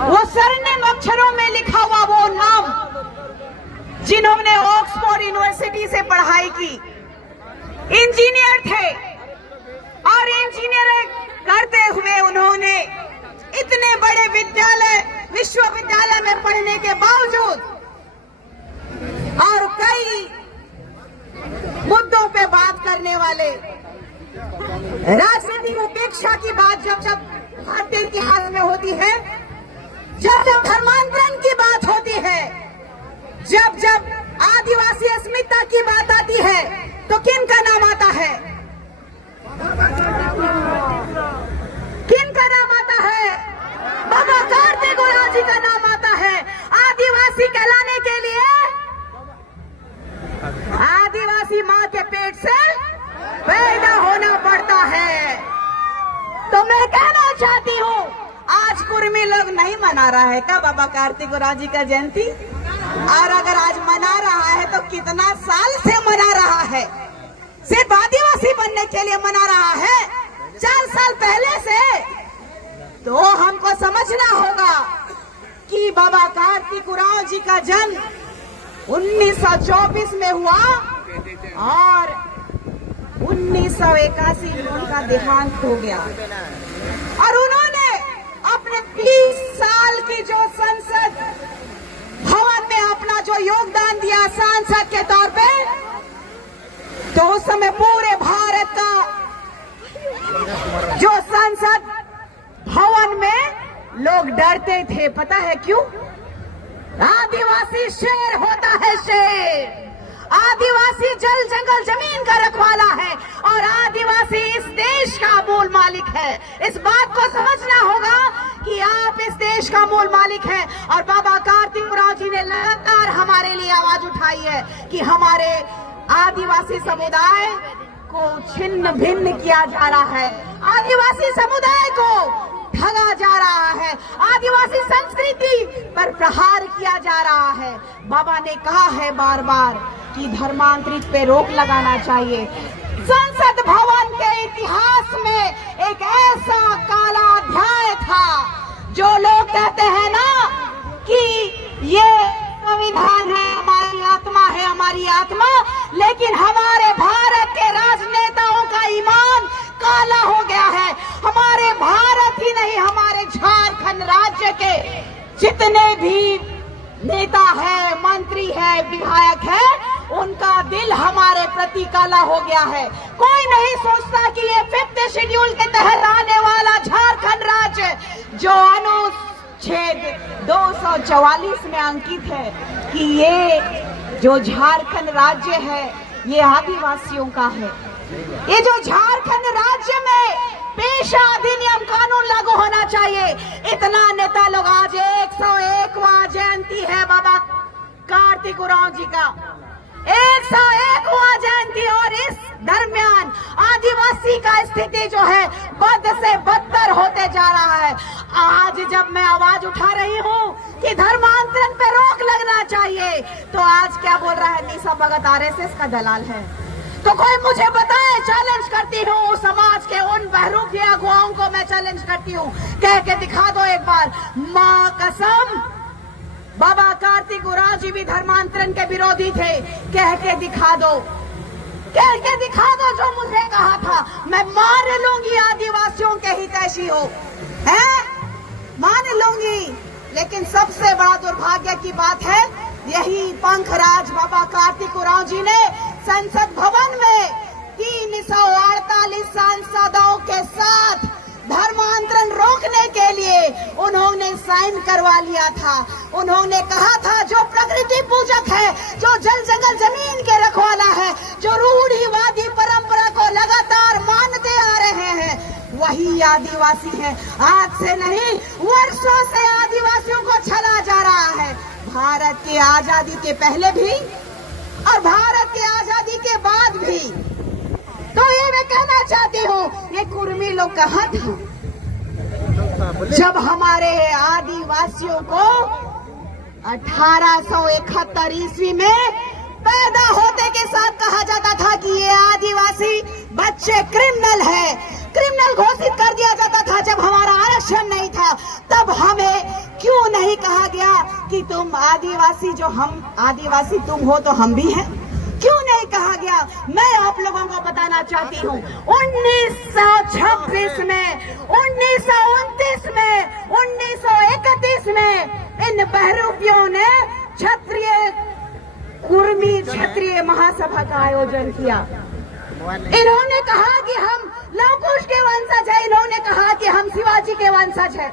वो स्वर्णिम अक्षरों में लिखा हुआ वो नाम जिन्होंने ऑक्सफोर्ड यूनिवर्सिटी से पढ़ाई की, इंजीनियर थे और इंजीनियरिंग करते हुए उन्होंने इतने बड़े विश्वविद्यालय में पढ़ने के बावजूद और कई मुद्दों पे बात करने वाले, राजनीतिक उपेक्षा की बात जब भारतीय इतिहास में होती है, जब धर्मांतरण की बात होती है, जब आदिवासी अस्मिता की बात आती है, तो किन का नाम आता है? किन का नाम आता है? बाबा कार्तिक उरांव जी का नाम आता है। आदिवासी कहलाने के लिए आदिवासी माँ के पेट से पैदा होना पड़ता है। तो मैं कहना चाहती हूँ, आज कुर्मी लोग नहीं मना रहा है क्या बाबा कार्तिक उरांव जी का जयंती? और अगर आज मना रहा है तो कितना साल से मना रहा है? सिर्फ आदिवासी बनने के लिए मना रहा है 4 साल पहले से? तो हमको समझना होगा कि बाबा कार्तिक उरांव जी का जन्म 1924 में हुआ और 1981 में उनका देहांत हो गया। और उन्होंने अपने 20 साल की जो संसद भवन में अपना जो योगदान दिया सांसद के तौर पे, तो उस समय पूरे भारत का जो संसद भवन में लोग डरते थे। पता है क्यों? आदिवासी शेर होता है, शेर। आदिवासी जल जंगल जमीन का रखवाला है और आदिवासी इस देश का मूल मालिक है। इस बात को समझना होगा कि आप इस देश का मूल मालिक हैं। और बाबा कार्तिक उरांव जी ने लगातार हमारे लिए आवाज उठाई है कि हमारे आदिवासी समुदाय को छिन्न भिन्न किया जा रहा है, आदिवासी समुदाय को ठगा जा रहा है, आदिवासी संस्कृति पर प्रहार किया जा रहा है। बाबा ने कहा है बार बार कि धर्मांतरित पे रोक लगाना चाहिए। संसद भवन के इतिहास में एक ऐसा काला अध्याय था, जो लोग कहते हैं ना कि ये संविधान है, हमारी आत्मा है, हमारी आत्मा, लेकिन हमारे भारत के राजनेताओं का ईमान काला हो गया है। हमारे भारत ही नहीं, हमारे झारखंड राज्य के जितने भी नेता है, मंत्री है, विधायक है, उनका दिल हमारे प्रति काला हो गया है। कोई नहीं सोचता कि ये 5th शेड्यूल के तहत आने वाला झारखंड राज्य जो अनुच्छेद 244 में अंकित है कि ये जो झारखंड राज्य है ये आदिवासियों का है। ये जो झारखंड राज्य में पेशा अधिनियम कानून लागू होना चाहिए। इतना नेता लोग, आज 101वां जयंती है बाबा कार्तिक उरांव जी का, 101वां जयंती, और इस दरमियान आदिवासी का स्थिति जो है बद से बदतर होते जा रहा है। आज जब मैं आवाज उठा रही हूँ कि धर्मांतरण पे रोक लगना चाहिए, तो आज क्या बोल रहा है निशा भगत RSS का दलाल है। तो कोई मुझे बताए, चैलेंज करती हूँ समाज के उन बहरूपी अगुवाओं को मैं चैलेंज करती हूँ, कह के दिखा दो एक बार, माँ कसम बाबा कार्तिक उरांव जी भी धर्मांतरण के विरोधी थे, कह के दिखा दो, कह के दिखा दो जो मुझे कहा था। मैं मान लूंगी आदिवासियों के हितैषी हो, है मान लूंगी, लेकिन सबसे बड़ा दुर्भाग्य की बात है, यही पंखराज बाबा कार्तिक उरांव जी ने संसद भवन में 348 सांसदों के साथ धर्मांतरण रोकने के लिए उन्होंने साइन करवा लिया था। उन्होंने कहा था जो प्रकृति पूजक है, जो जल जंगल जमीन के रखवाला है, जो रूढ़िवादी परंपरा को लगातार मानते आ रहे हैं, वही आदिवासी है। आज से नहीं, वर्षों से आदिवासियों को छला जा रहा है। भारत की आजादी के पहले भी और भारत की आजादी के बाद भी। तो ये मैं कहना चाहती हूँ, ये कुर्मी लोग कहाँ थे जब हमारे आदिवासियों को 1871 ईस्वी में पैदा होते के साथ कहा जाता था कि ये आदिवासी बच्चे क्रिमिनल है, क्रिमिनल घोषित कर दिया जाता था। जब हमारा आरक्षण नहीं था, तब हमें क्यों नहीं कहा गया कि तुम आदिवासी, जो हम आदिवासी तुम हो तो हम भी हैं? क्यों नहीं कहा गया? मैं आप लोगों को बताना चाहती हूँ, 1926 में, 1929 में, 1931 में इन बहरूपियों ने क्षत्रिय कुर्मी क्षत्रिय महासभा का आयोजन किया। इन्होंने कहा कि हम लवकुश के वंशज है, इन्होंने कहा कि हम शिवाजी के वंशज है।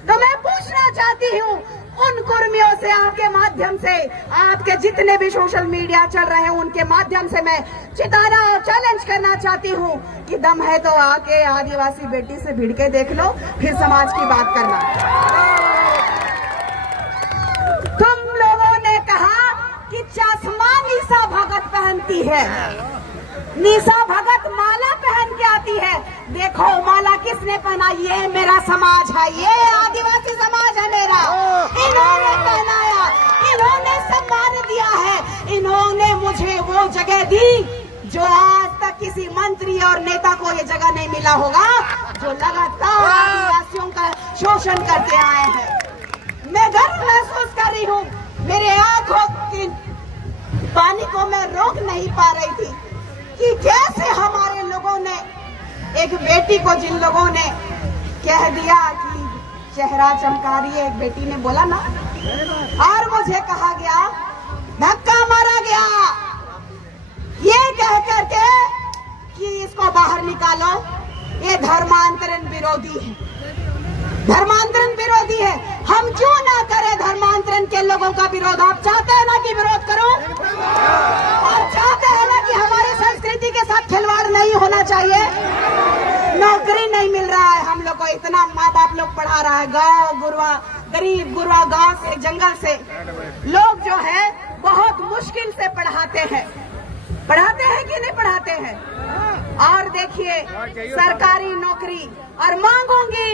तो मैं पूछना चाहती हूँ उन कुर्मियों से, आपके माध्यम से, आपके जितने भी सोशल मीडिया चल रहे हैं उनके माध्यम से मैं चिताना और चैलेंज करना चाहती हूँ कि दम है तो आके आदिवासी बेटी से भिड़ के देख लो, फिर समाज की बात करना। तुम लोगों ने कहा कि चश्मा निशा भगत पहनती है, निशा भगत माला पहन के आती है। देखो माला किसने पहना? ये मेरा समाज है, ये आदिवासी समाज है मेरा। इन्होंने पहनाया, इन्होंने सम्मान दिया है, इन्होंने मुझे वो जगह दी जो आज तक किसी मंत्री और नेता को ये जगह नहीं मिला होगा, जो लगातार आदिवासियों का शोषण करते आए हैं। मैं गर्व महसूस कर रही हूँ, मेरे आंखों की पानी को मैं रोक नहीं पा रही थी कि कैसे हमारे लोगों ने एक बेटी को, जिन लोगों ने कह दिया कि चेहरा चमका रही है, एक बेटी ने बोला ना, और मुझे कहा गया, धक्का मारा गया ये कह करके कि इसको बाहर निकालो, ये धर्मांतरण विरोधी है, धर्मांतरण विरोधी है। हम क्यों ना करें धर्मांतरण के लोगों का विरोध? आप चाहते हैं ना कि विरोध करो? आप चाहते हैं ना कि हमारी संस्कृति के साथ खिलवाड़ नहीं होना चाहिए? नौकरी नहीं मिल रहा है हम लोग को, इतना माँ बाप लोग पढ़ा रहा है, गाँव गुरुआ, गरीब गुरुआ गाँव से, जंगल से लोग जो है बहुत मुश्किल से पढ़ाते हैं कि नहीं पढ़ाते हैं? और देखिए सरकारी नौकरी, और मांगूंगी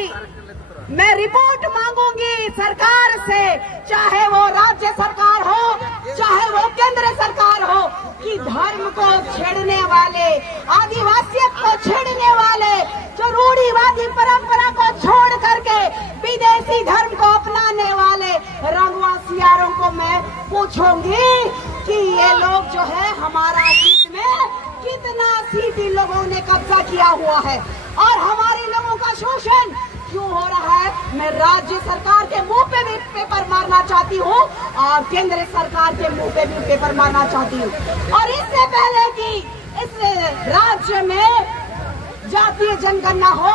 मैं, रिपोर्ट मांगूंगी सरकार से, चाहे वो राज्य सरकार हो चाहे वो केंद्र सरकार हो, कि धर्म को छेड़ने वाले, आदिवासियत को छेड़ने वाले, जो रूढ़िवादी परंपरा को छोड़ करके विदेशी धर्म को अपनाने वाले रंगवासियारों को मैं पूछूंगी कि ये लोग जो है हमारा सीट में कितना सीट इन लोगों ने कब्जा किया हुआ है और हमारे लोगों का शोषण क्यों हो रहा है। मैं राज्य सरकार के मुंह पे भी पेपर मारना चाहती हूँ और केंद्र सरकार के मुंह पे भी पेपर मारना चाहती हूँ। और इससे पहले कि इस राज्य में जातीय जनगणना हो,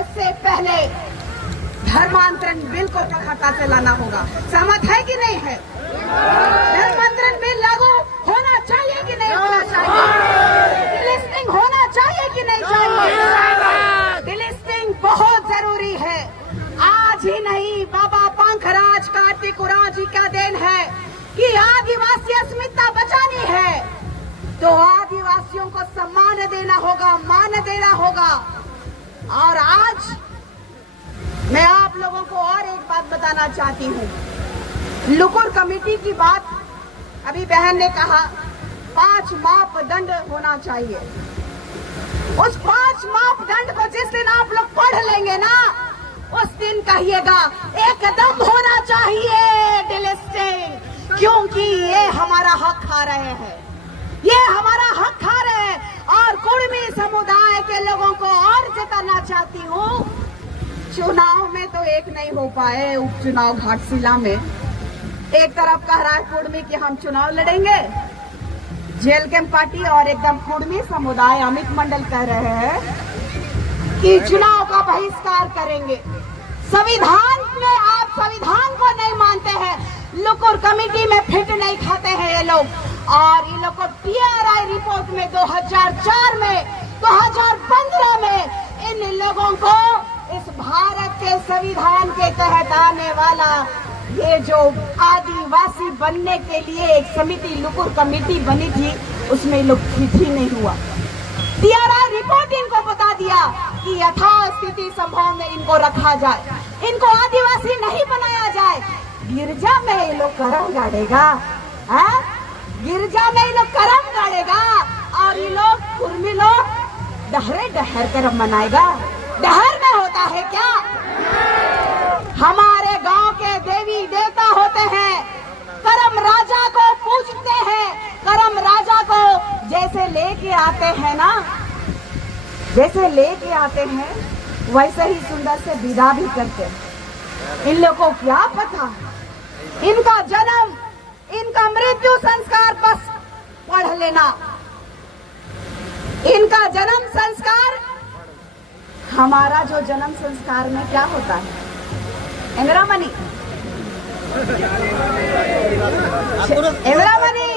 उससे पहले धर्मांतरण बिल को खाता से लाना होगा। सहमत है कि नहीं है? धर्मांतरण बिल लागू होना चाहिए कि नहीं होना चाहिए? डिलिस्टिंग होना चाहिए कि नहीं चाहिए? डिलिस्टिंग बहुत जरूरी है। आज ही नहीं, बाबा पंखराज कार्तिक उरांव जी का देन है कि आदिवासी अस्मिता बचानी है तो आदिवासियों को सम्मान देना होगा, मान देना होगा। और आज मैं आप लोगों को और एक बात बताना चाहती हूँ। लुकुर कमेटी की बात अभी बहन ने कहा, 5 मापदंड होना चाहिए। उस 5 मापदंड को जिस दिन आप लोग पढ़ लेंगे ना, उस दिन कहिएगा एकदम होना चाहिए डिलिस्टिंग, क्योंकि ये हमारा हक खा रहे हैं, ये हमारा हक खा रहे हैं। और कुर्मी समुदाय के लोगों को और जिताना चाहती हूँ। चुनाव में तो एक नहीं हो पाए, उपचुनाव घाटशिला में एक तरफ कह रहा है कुर्मी कि हम चुनाव लड़ेंगे, जेल कैंप पार्टी, और एकदम कुर्मी समुदाय अमित मंडल कह रहे हैं कि चुनाव का बहिष्कार करेंगे। संविधान में आप संविधान को नहीं मानते हैं, लुकुर कमेटी में फिट नहीं खाते हैं ये लोग। और ये लोग को TRI रिपोर्ट में 2004 में 2015 में इन लोगों को इस भारत के संविधान के तहत आने वाला ये जो आदिवासी बनने के लिए एक समिति लुकुर कमेटी बनी थी, उसमें लोग फिट ही नहीं हुआ। TRI रिपोर्ट इनको बता दिया कि यथास्थिति संभव में इनको रखा जाए, इनको आदिवासी नहीं बनाया जाए। गिरजा में ये लोग करम गाड़ेगा, गिरजा में ये लोग करम गाड़ेगा और ये लोग कुर्मी लोग डहरे डहर करम मनाएगा। डहर में होता है क्या? हमारे गांव के करम राजा को जैसे लेके आते हैं ना, जैसे लेके आते हैं वैसे ही सुंदर से विदा भी करते हैं। इन लोगों को क्या पता, इनका जन्म, इनका मृत्यु संस्कार बस पढ़ लेना, इनका जन्म संस्कार, हमारा जो जन्म संस्कार में क्या होता है, इंदिरामणि, इंदिरामणि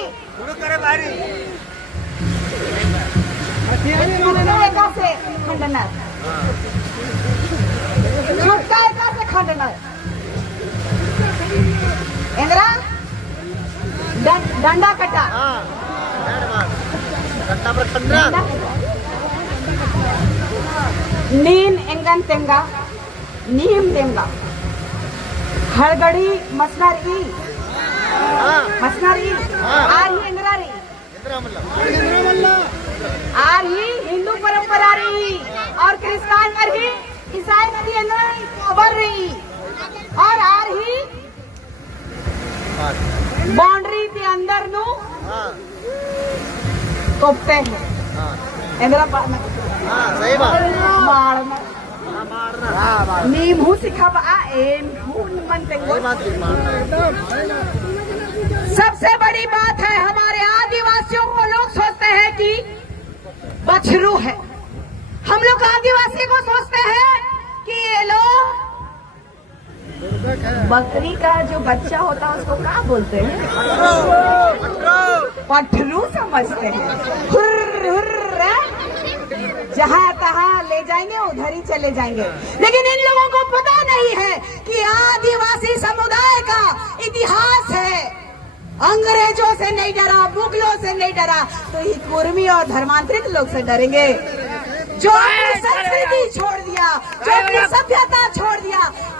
से खंडन, छुटकारा से खंडन, इंदिरा डंडा कटा, नीन एंगन तेंगा, नीम देंगा, हड़गड़ी मसनरी, मसनरी आरी इंदिरारी, आरी हिंदू परंपरा रही और क्रिस्तान में ही ईसाई में भी इंदिरारी कवर रही और आर ही बाउंड्री के अंदर नु कोपते हैं इंदिरा सही बात नीम हूँ सिखा एम हूँ सबसे बड़ी बात है, हमारे आदिवासियों को लोग सोचते हैं कि बछरू है, हम लोग आदिवासी को सोचते हैं कि ये लोग बकरी का जो बच्चा होता है उसको क्या बोलते हैं, पठरू समझते हैं, हुर्र हुर्र, जहाँ तहाँ ले जाएंगे उधर ही चले जाएंगे। लेकिन इन लोगों को पता नहीं है कि आदिवासी समुदाय का इतिहास है, अंग्रेजों से नहीं डरा, मुगलों से नहीं डरा, तो ये कुर्मी और धर्मांतरित लोग से डरेंगे, जो अपनी संस्कृति छोड़ दिया, जो अपनी सभ्यता छोड़ दिया।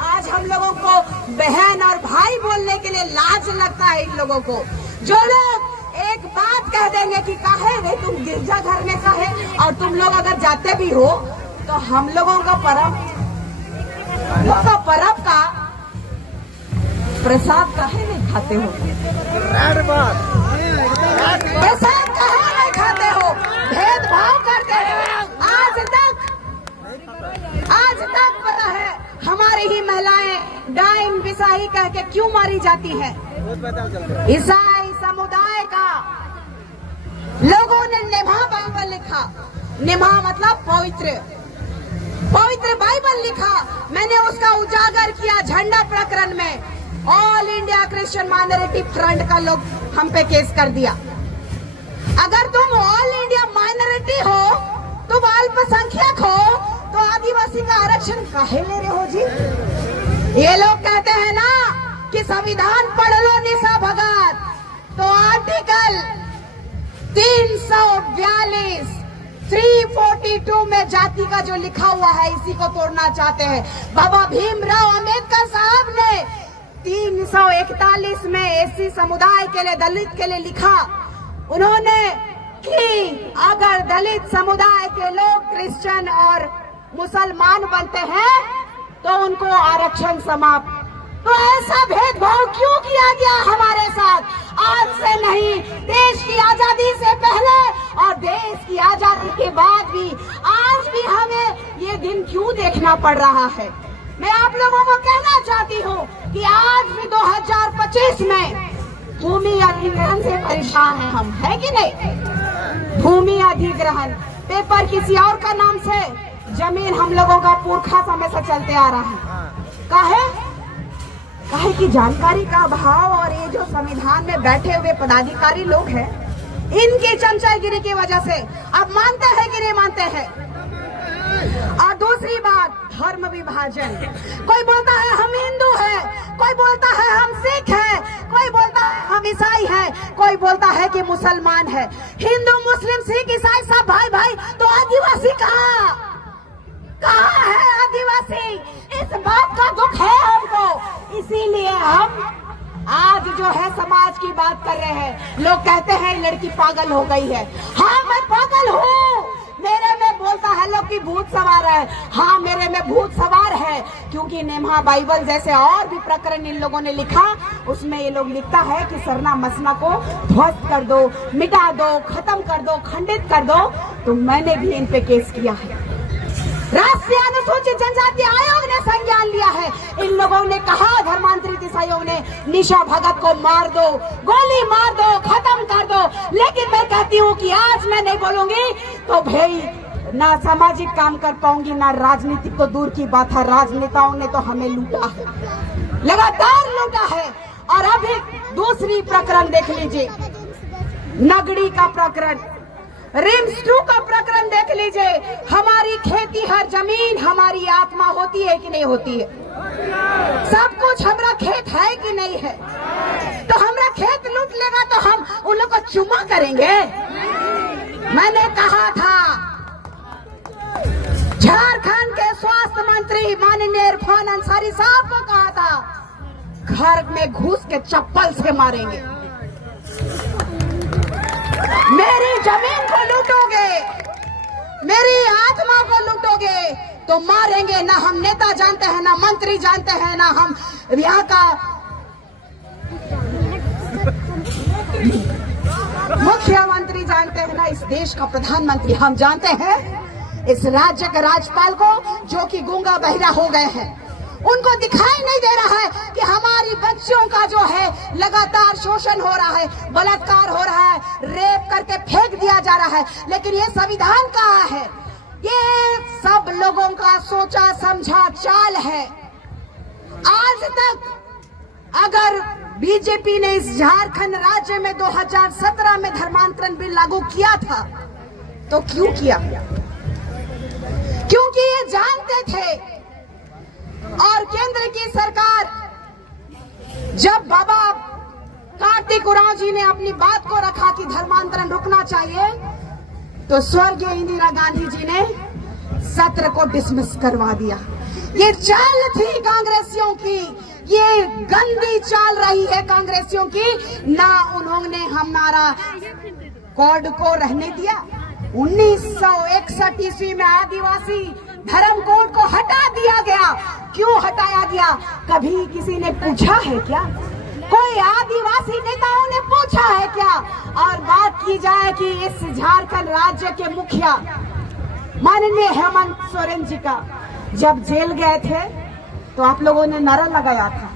आज हम लोगों को बहन और भाई बोलने के लिए लाज लगता है इन लोगों को। जो लोग एक बात कह देंगे कि काहे रे तुम गिरजा घर में काहे, और तुम लोग अगर जाते भी हो तो हम लोगों का परब का प्रसाद काहे नहीं खाते हो, प्रसाद काहे नहीं खाते हो, भेदभाव करते हो। आज तक पता है हमारी ही महिलाएं डाइन बिसाही कह के क्यों मारी जाती है। ईसाई समुदाय का लोगों ने निभा बाइबल लिखा, निभा मतलब पवित्र, पवित्र बाइबल लिखा। मैंने उसका उजागर किया झंडा प्रकरण में, all India Christian minority front का लोग हम पे केस कर दिया। अगर तुम ऑल इंडिया माइनॉरिटी हो, तुम अल्पसंख्यक हो, तो आदिवासी का आरक्षण काहे ले रहे हो जी। ये लोग कहते हैं ना कि संविधान पढ़ लो निशा भगत, तो आर्टिकल 342 342 में जाति का जो लिखा हुआ है इसी को तोड़ना चाहते हैं। बाबा भीमराव अंबेडकर साहब ने 341 में एससी समुदाय के लिए, दलित के लिए लिखा उन्होंने कि अगर दलित समुदाय के लोग क्रिश्चियन और मुसलमान बनते हैं तो उनको आरक्षण समाप्त। तो ऐसा भेदभाव क्यों किया गया हमारे साथ? आज से नहीं, देश की आजादी से पहले और देश की आजादी के बाद भी आज भी हमें ये दिन क्यों देखना पड़ रहा है। मैं आप लोगों को कहना चाहती हूँ कि आज भी 2025 में भूमि अधिग्रहण से परेशान है हम, है कि नहीं। भूमि अधिग्रहण पेपर किसी और का नाम से, जमीन हम लोगों का पुरखा समय से चलते आ रहा है। काहे की जानकारी का अभाव और ये जो संविधान में बैठे हुए पदाधिकारी लोग हैं, इनकी चमचागिरी की वजह से अब मानते हैं कि नहीं मानते हैं। और दूसरी बात, धर्म विभाजन। कोई बोलता है हम हिंदू हैं, कोई बोलता है हम सिख हैं, कोई बोलता है हम ईसाई हैं, कोई बोलता है कि मुसलमान है। हिंदू मुस्लिम सिख ईसाई सब भाई भाई, तो आदिवासी कहाँ है आदिवासी? इस बात का दुख है हमको, इसीलिए हम आज जो है समाज की बात कर रहे हैं। लोग कहते हैं लड़की पागल हो गई है। हाँ, मैं पागल हूँ, मेरे में बोलता है लोग कि भूत सवार है। हाँ, मेरे में भूत सवार है, क्योंकि नेम्हा बाइबल जैसे और भी प्रकरण इन लोगों ने लिखा, उसमें ये लोग लिखता है कि सरना मसना को ध्वस्त कर दो, मिटा दो, खत्म कर दो, खंडित कर दो। तो मैंने भी इन पे केस किया है। राष्ट्रीय अनुसूचित जनजाति आयोग ने संज्ञान लिया है। इन लोगों ने कहा, धर्मांतरित ईसाइयों ने, निशा भगत को मार दो, गोली मार दो, खत्म कर दो। लेकिन मैं कहती हूँ कि आज मैं नहीं बोलूंगी तो भाई ना सामाजिक काम कर पाऊंगी, ना राजनीति को दूर की बात है। राजनेताओं ने तो हमें लूटा है, लगातार लूटा है। और अभी दूसरी प्रकरण देख लीजिए, नगड़ी का प्रकरण, रिम्स 2 का प्रकरण देख लीजिए। हमारी खेती हर जमीन हमारी आत्मा होती है कि नहीं होती है? सब कुछ हमारा खेत है कि नहीं है? तो हमारा खेत लूट लेगा तो हम उन लोग को चुमा करेंगे? मैंने कहा था, झारखंड के स्वास्थ्य मंत्री माननीय इरफान अंसारी साहब को कहा था, घर में घुस के चप्पल से मारेंगे। मेरी जमीन को लूटोगे, मेरी आत्मा को लूटोगे तो मारेंगे। ना हम नेता जानते हैं, ना मंत्री जानते हैं, ना हम यहाँ का मुख्यमंत्री जानते हैं, ना इस देश का प्रधानमंत्री। हम जानते हैं इस राज्य के राज्यपाल को, जो कि गूंगा बहिरा हो गए हैं। उनको दिखाई नहीं दे रहा है कि हमारी बच्चियों का जो है लगातार शोषण हो रहा है, बलात्कार हो रहा है, रेप करके फेंक दिया जा रहा है। लेकिन ये संविधान कहाँ है? ये सब लोगों का सोचा समझा चाल है। आज तक अगर बीजेपी ने इस झारखंड राज्य में 2017 में धर्मांतरण बिल लागू किया था तो क्यों किया? क्योंकि ये जानते थे। और केंद्र की सरकार, जब बाबा कार्तिक उरांव जी ने अपनी बात को रखा कि धर्मांतरण रुकना चाहिए, तो स्वर्गीय इंदिरा गांधी जी ने सत्र को डिसमिस करवा दिया। ये चाल थी कांग्रेसियों की, ये गंदी चाल रही है कांग्रेसियों की। ना उन्होंने हमारा कोड को रहने दिया। 1961 ईस्वी में आदिवासी धर्म कोड को हटा दिया गया। क्यों हटाया गया? कभी किसी ने पूछा है क्या? कोई आदिवासी नेताओं ने पूछा है क्या? और बात की जाए कि इस झारखंड राज्य के मुखिया माननीय हेमंत सोरेन जी का जब जेल गए थे तो आप लोगों ने नारा लगाया था,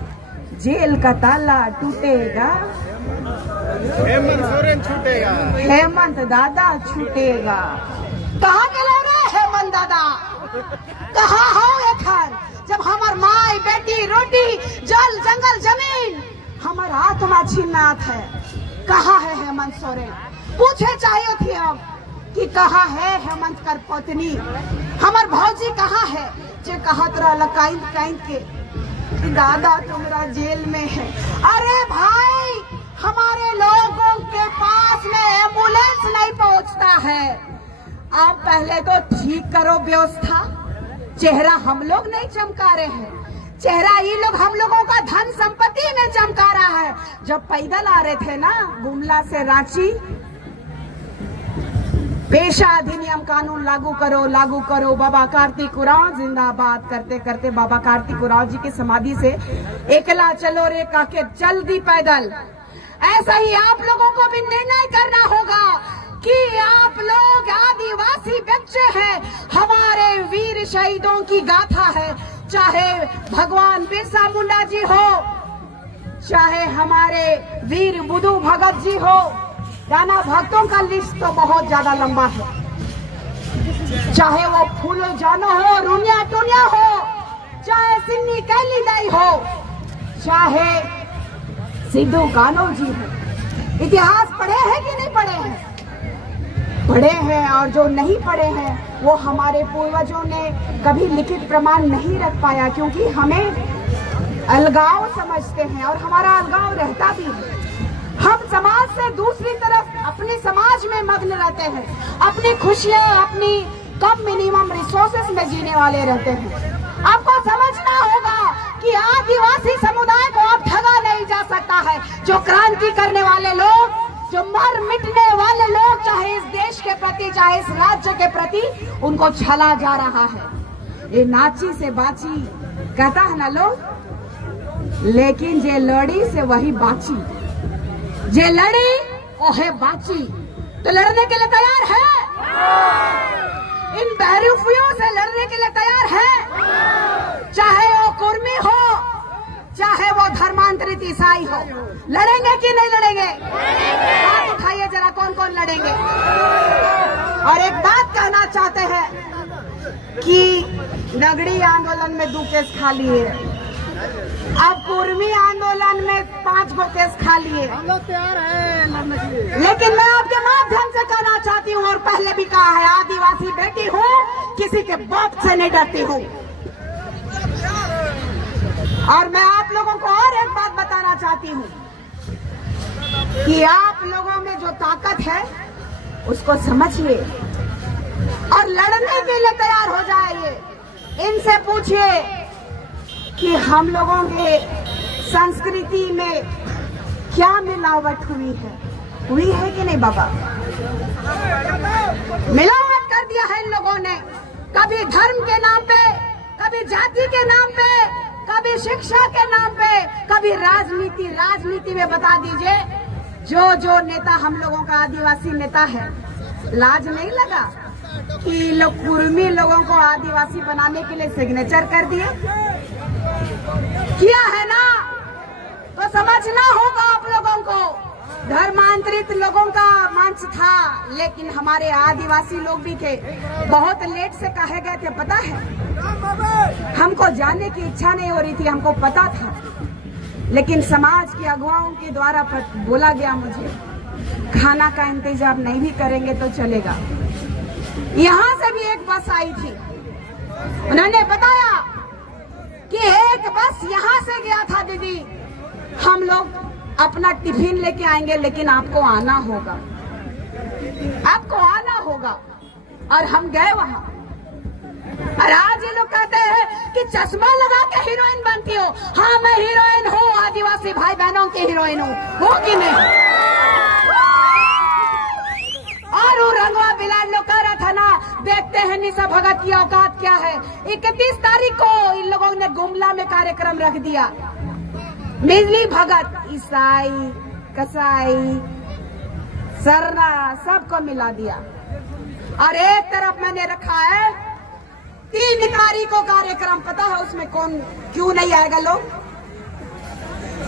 जेल का ताला टूटेगा, हेमंत सोरेन छूटेगा, हेमंत दादा छूटेगा। कहाँ गए रे हेमंत दादा? कहाँ हो एखन? जब हमार माई बेटी रोटी जल जंगल जमीन हमार आत्मा छीनात है, कहाँ है हेमंत सोरेन? पूछे चाहिए थी हम कि कहाँ है हेमंत कर पत्नी, हमार भौजी कहाँ है? जे कहत रहा काइंद के कि दादा तुम्हारा जेल में है। अरे भाई, हमारे लोगों के पास में एम्बुलेंस नहीं पहुंचता है। आप पहले तो ठीक करो व्यवस्था। चेहरा हम लोग नहीं चमका रहे हैं, चेहरा ये लोग हम लोगों का धन संपत्ति में चमका रहा है। जब पैदल आ रहे थे ना गुमला से रांची, पेशा अधिनियम कानून लागू करो, बाबा कार्तिक उरांव जिंदाबाद करते करते बाबा कार्तिक उरांव जी की समाधि से एकला चलो रे काके चल दी पैदल। ऐसा ही आप लोगों को भी निर्णय करना होगा कि आप लोग आदिवासी बच्चे हैं, हमारे वीर शहीदों की गाथा है। चाहे भगवान बिरसा मुंडा जी हो, चाहे हमारे वीर बुद्धू भगत जी हो, जाना भक्तों का लिस्ट तो बहुत ज्यादा लंबा है। चाहे वो फूलो जानो हो, रुनिया टुनिया हो, चाहे सिन्नी कैली दाई हो, चाहे सिद्धू कान्हू जी हो। इतिहास पढ़े हैं कि नहीं पढ़े हैं? पढ़े हैं। और जो नहीं पढ़े हैं वो हमारे पूर्वजों ने कभी लिखित प्रमाण नहीं रख पाया, क्योंकि हमें अलगाव समझते हैं और हमारा अलगाव रहता भी है। हम समाज से दूसरी तरफ अपने समाज में मग्न रहते हैं, अपनी खुशियां अपनी कम मिनिमम रिसोर्सेस में जीने वाले रहते हैं। आपको समझना होगा कि आदिवासी समुदाय को अब ठगा नहीं जा सकता है। जो क्रांति करने वाले लोग, जो मर मिटने वाले लोग चाहे इस देश के प्रति चाहे इस राज्य के प्रति उनको छला जा रहा है। ये नाची से बाची कहता है ना लोग, लेकिन जे लड़ी से वही बाची, जे लड़ी वो है बाची। तो लड़ने के लिए तैयार है? इन बहरूपियों से लड़ने के लिए तैयार है? चाहे वो कुर्मी हो चाहे वो धर्मांतरित ईसाई हो, लड़ेंगे कि नहीं लड़ेंगे? हाथ उठाइए जरा, कौन कौन लड़ेंगे? और एक बात कहना चाहते हैं कि नगड़ी आंदोलन में 2 केस खा लिए, अब कुर्मी आंदोलन में 5 गो केस खा लिए। हम लोग तैयार हैं लड़ने के लिए। लेकिन मैं आपके माध्यम से कहना चाहती हूँ और पहले भी कहा है, आदिवासी बेटी हूँ, किसी के बाप से नहीं डरती हूँ। और मैं आप लोगों को और एक बात बताना चाहती हूँ कि आप लोगों में जो ताकत है उसको समझिए और लड़ने के लिए तैयार हो जाइए। इनसे पूछिए कि हम लोगों के संस्कृति में क्या मिलावट हुई है कि नहीं बाबा? मिलावट कर दिया है इन लोगों ने, कभी धर्म के नाम पे, कभी जाति के नाम पे, कभी शिक्षा के नाम पे, कभी राजनीति में बता दीजिए जो नेता हम लोगों का आदिवासी नेता है, लाज नहीं लगा कि लोग कुर्मी लोगों को आदिवासी बनाने के लिए सिग्नेचर कर दिए? किया है ना? तो समझना होगा आप लोगों को। धर्मांतरित लोगों का मंच था, लेकिन हमारे आदिवासी लोग भी थे, बहुत लेट से कहे गए थे, पता है? हमको जाने की इच्छा नहीं हो रही थी, हमको पता था, लेकिन समाज के अगुवाओं के द्वारा बोला गया मुझे, खाना का इंतजाम नहीं भी करेंगे तो चलेगा। यहाँ से भी एक बस आई थी, उन्होंने बताया कि एक बस यहाँ से गया था दीदी, हम लोग अपना टिफिन लेके आएंगे, लेकिन आपको आना होगा, आपको आना होगा। और हम गए वहां, और आज ये लोग कहते हैं कि चश्मा लगा के हीरोइन बनती हो। हाँ, मैं हीरोइन हूँ, आदिवासी भाई बहनों की हीरोइन हूँ, हो कि नहीं? और वो रंगवा बिलाल लोग कह रहा था ना, देखते हैं निशा भगत की औकात क्या है। 31 तारीख को इन लोगों ने गुमला में कार्यक्रम रख दिया। बिजली भगत ईसाई, कसाई, सरना सबको मिला दिया। और एक तरफ मैंने रखा है 3 तारीख को कार्यक्रम, पता है उसमें कौन क्यों नहीं आएगा लोग?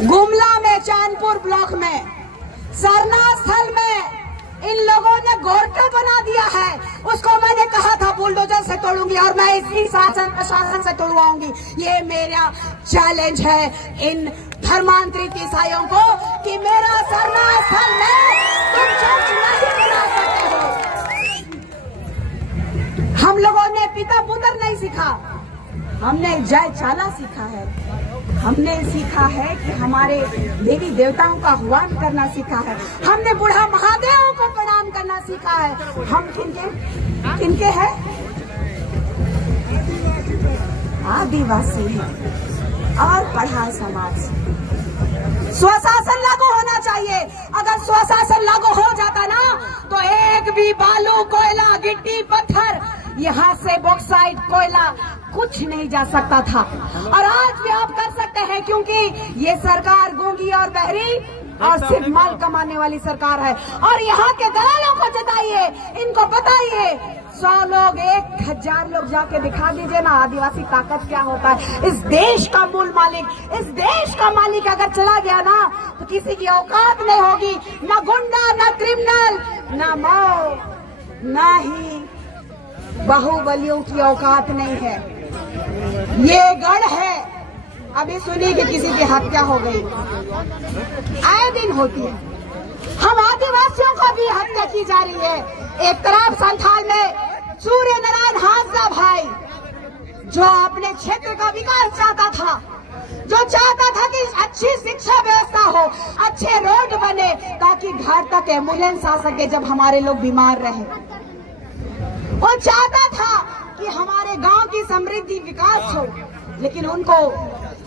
गुमला में, चैनपुर ब्लॉक में, सरना स्थल में इन लोगों ने गोरटे बना दिया है। उसको मैंने कहा था बुलडोजर से तोड़ूंगी, और मैं इसी शासन प्रशासन से तोड़वाऊंगी। ये मेरा चैलेंज है इन धर्मांतरित ईसाइयों को कि मेरा सरना स्थल में तुम चर्च नहीं बना सकते हो। हम लोगों ने पिता पुत्र नहीं सीखा, हमने जय चाला सीखा है। हमने सीखा है कि हमारे देवी देवताओं का आह्वान करना सीखा है। हमने बूढ़ा महादेव को प्रणाम करना सीखा है। हम किनके हैं? आदिवासी हैं और पढ़ा समाज। स्वशासन लागू होना चाहिए। अगर स्वशासन लागू हो जाता ना, तो एक भी बालू, कोयला, गिट्टी, पत्थर, यहाँ से बॉक्साइट, कोयला कुछ नहीं जा सकता था। और आज भी आप कर सकते हैं, क्योंकि ये सरकार गूंगी और बहरी और सिर्फ माल कमाने वाली सरकार है। और यहाँ के दलालों को जताइए, इनको बताइए, 100 लोग, 1000 लोग जाके दिखा दीजिए ना आदिवासी ताकत क्या होता है। इस देश का मूल मालिक, इस देश का मालिक अगर चला गया ना, तो किसी की औकात नहीं होगी, ना गुंडा, ना क्रिमिनल, ना मौ, ना ही बाहुबलियों की औकात नहीं है। ये गढ़ है। अभी सुनिए कि किसी की हत्या हो गई, आए दिन होती है। हम आदिवासियों को भी हत्या की जा रही है। एक तरफ संथाल में सूर्य नारायण हांसदा भाई, जो अपने क्षेत्र का विकास चाहता था, जो चाहता था कि अच्छी शिक्षा व्यवस्था हो, अच्छे रोड बने, ताकि घर तक एम्बुलेंस आ सके जब हमारे लोग बीमार रहे। वो चाहता था कि हमारे गांव की समृद्धि विकास हो, लेकिन उनको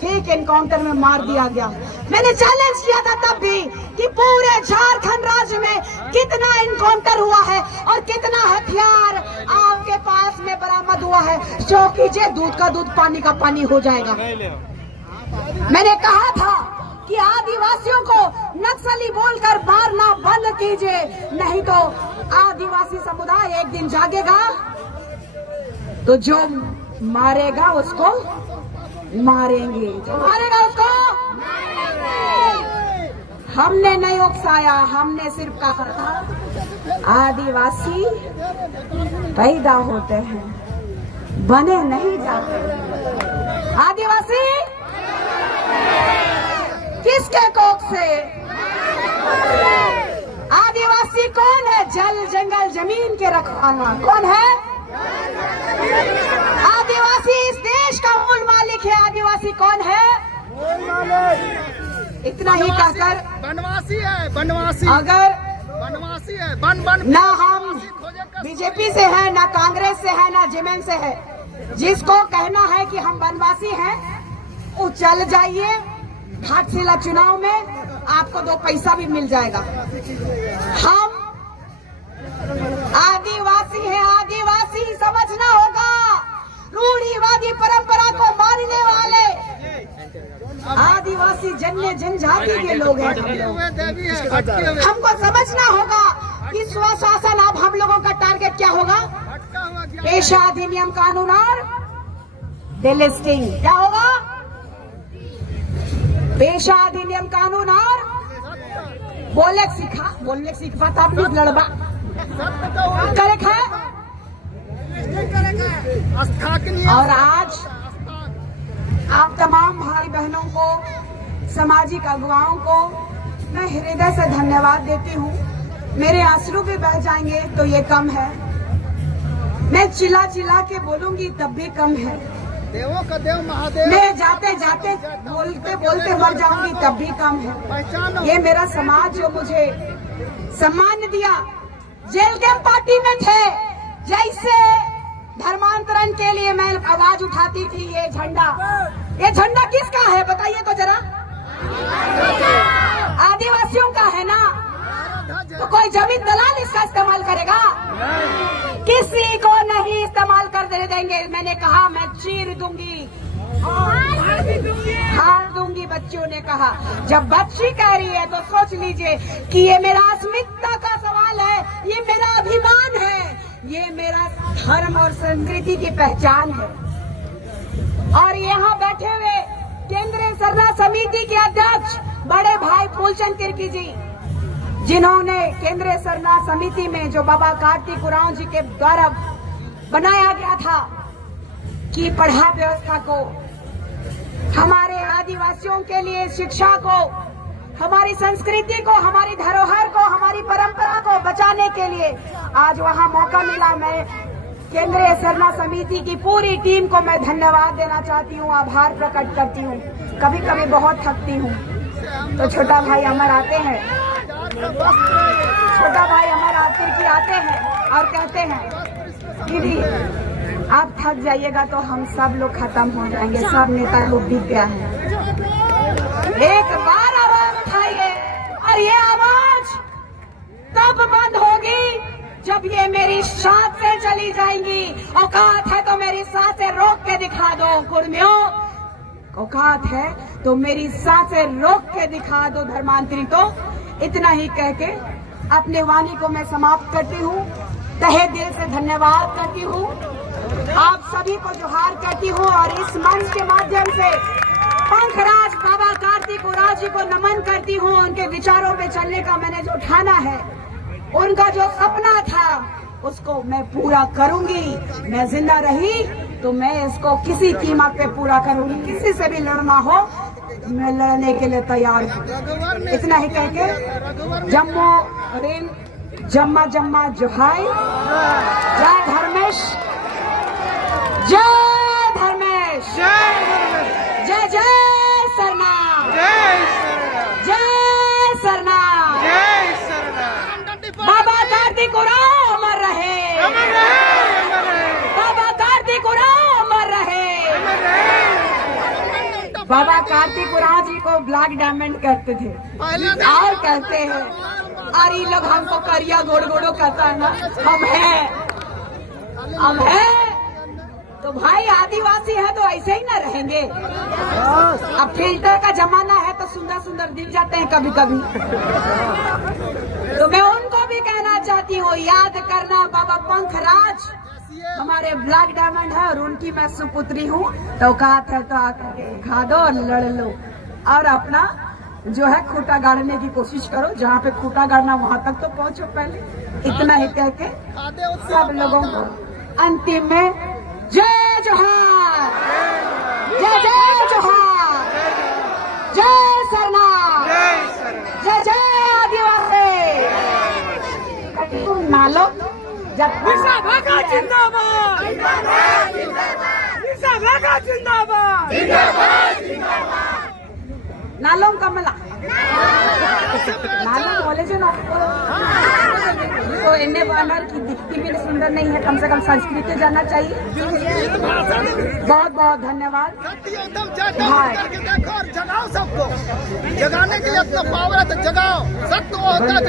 फेक एनकाउंटर में मार दिया गया। मैंने चैलेंज किया था तब भी कि पूरे झारखंड राज्य में कितना एनकाउंटर हुआ है और कितना हथियार आपके पास में बरामद हुआ है। शो कीजिए, दूध का दूध पानी का पानी हो जाएगा। मैंने कहा था कि आदिवासियों को नक्सली बोलकर मारना बंद कीजिए, नहीं तो आदिवासी समुदाय एक दिन जागेगा तो जो मारेगा उसको मारेंगे, जो मारेगा उसको हमने नहीं उकसाया, हमने सिर्फ कहा था आदिवासी पैदा होते हैं, बने नहीं जाते। आदिवासी किसके कोख से? आदिवासी कौन है? जल जंगल जमीन के रखवाला कौन है? आदिवासी इस देश का मूल मालिक है। आदिवासी कौन है? इतना ही कहकर बनवासी है, बनवासी। अगर बनवासी है, बन ना हम बीजेपी से है, ना कांग्रेस से है, ना जेएमएम से है, जिसको कहना है कि हम बनवासी हैं वो चल जाइए घाटशिला चुनाव में, आपको 2 पैसा भी मिल जाएगा। हम आदिवासी हैं, आदिवासी समझना होगा। रूढ़िवादी परंपरा को मानने वाले आदिवासी जनजाति के लोग हैं। हमको समझना होगा कि स्वशासन अब हम लोगों का टारगेट क्या होगा? पेशा अधिनियम कानून और डिलिस्टिंग। क्या होगा? पेशा अधिनियम कानून और बोलने सीख पाता आप लोग लड़बा करेक्ट है। और आज आप तमाम भाई बहनों को, सामाजिक अगुवाओं को मैं हृदय से धन्यवाद देती हूँ। मेरे आंसू भी बह जाएंगे तो ये कम है, मैं चिल्ला चिल्ला के बोलूंगी तब भी कम है, देवों का देव महादेव, मैं जाते जाते बोलते बोलते मर जाऊंगी तब भी कम है। ये मेरा समाज जो मुझे सम्मान दिया, जेल कैंप पार्टी में थे, जैसे धर्मांतरण के लिए मैं आवाज उठाती थी, ये झंडा किसका है बताइए तो जरा? आदिवासियों का है ना? तो कोई जमीन दलाल इसका इस्तेमाल करेगा? किसी को नहीं इस्तेमाल कर देंगे। मैंने कहा मैं चीर दूंगी, हार दूंगी। बच्चियों ने कहा, जब बच्ची कह रही है तो सोच लीजिए कि ये मेरा अस्मिता का सवाल है, ये मेरा अभिमान है, ये मेरा धर्म और संस्कृति की पहचान है। और यहाँ बैठे हुए केंद्रीय सरना समिति के अध्यक्ष बड़े भाई फूलचंद तिर्की जी, जिन्होंने केंद्रीय सरना समिति में जो बाबा कार्तिक उरांव जी के द्वारा बनाया गया था कि पढ़ा व्यवस्था को, हमारे आदिवासियों के लिए शिक्षा को, हमारी संस्कृति को, हमारी धरोहर को, हमारी परंपरा को बचाने के लिए आज वहां मौका मिला। मैं केंद्रीय सरना समिति की पूरी टीम को मैं धन्यवाद देना चाहती हूँ, आभार प्रकट करती हूँ। कभी कभी बहुत थकती हूँ तो छोटा भाई अमर आते हैं, छोटा भाई अमर आते हैं और कहते हैं दीदी आप थक जाइएगा तो हम सब लोग खत्म हो जाएंगे, सब नेता लोग दिख गया है। एक बार आवाज उठाइए और ये आवाज तब बंद होगी जब ये मेरी सांसें चली जाएंगी। औकात है तो मेरी सांसें रोक के दिखा दो कुर्मियों, औकात है तो मेरी सांसें रोक के दिखा दो धर्मांतरी। तो इतना ही कह के अपने वाणी को मैं समाप्त करती हूँ। तहे दिल से धन्यवाद करती हूँ, आप सभी को जोहार करती हूँ और इस मंच के माध्यम से पंखराज बाबा कार्तिक उरांव जी को नमन करती हूँ। उनके विचारों पे चलने का मैंने जो ठाना है, उनका जो सपना था उसको मैं पूरा करूंगी। मैं जिंदा रही तो मैं इसको किसी कीमत पे पूरा करूंगी, किसी से भी लड़ना हो मैं लड़ने के लिए तैयार हूँ। इतना ही कह के जम्मू रेल जम्मा जम्मा जोहाई, जय धर्मेश, जय धर्मेश, जय जय सरना, जय सरना, बाबा कार्तिक उरांव अमर रहे, बाबा कार्तिक उरांव अमर रहे। बाबा कार्तिक उरांव जी को ब्लैक डायमंड कहते थे पहले और कहते हैं, और ये लोग हमको करिया गोड़ गोड़ो कहता है ना, हम है तो भाई आदिवासी है तो ऐसे ही ना रहेंगे। अब फिल्टर का जमाना है तो सुंदर सुंदर दिख जाते हैं कभी कभी। तो मैं उनको भी कहना चाहती हूँ, याद करना बाबा पंखराज हमारे ब्लैक डायमंड है और उनकी मैं सुपुत्री हूँ। तो औकात है तो आकर खा दो और लड़ लो और अपना जो है खूंटा गाड़ने की कोशिश करो। जहाँ पे खूंटा गाड़ना वहां तक तो पहुंचो पहले। इतना ही कह के सब लोगों को अंतिम में जय जोहार, जय जय जोहार, जय सरना, जय जय आदिवासी। नालो जब विशाखा जिंदाबाद, विशाखा जिंदाबाद, नालों कमला नालों बोले जो ना तो इन्हें वानर की दिखती भी सुंदर नहीं है, कम से कम संस्कृति जानना चाहिए। बहुत बहुत धन्यवाद। एकदम करके देखो और जगाओ सबको। जगाने के लिए अपना पावर है तो जगाओ। सत्य होता है।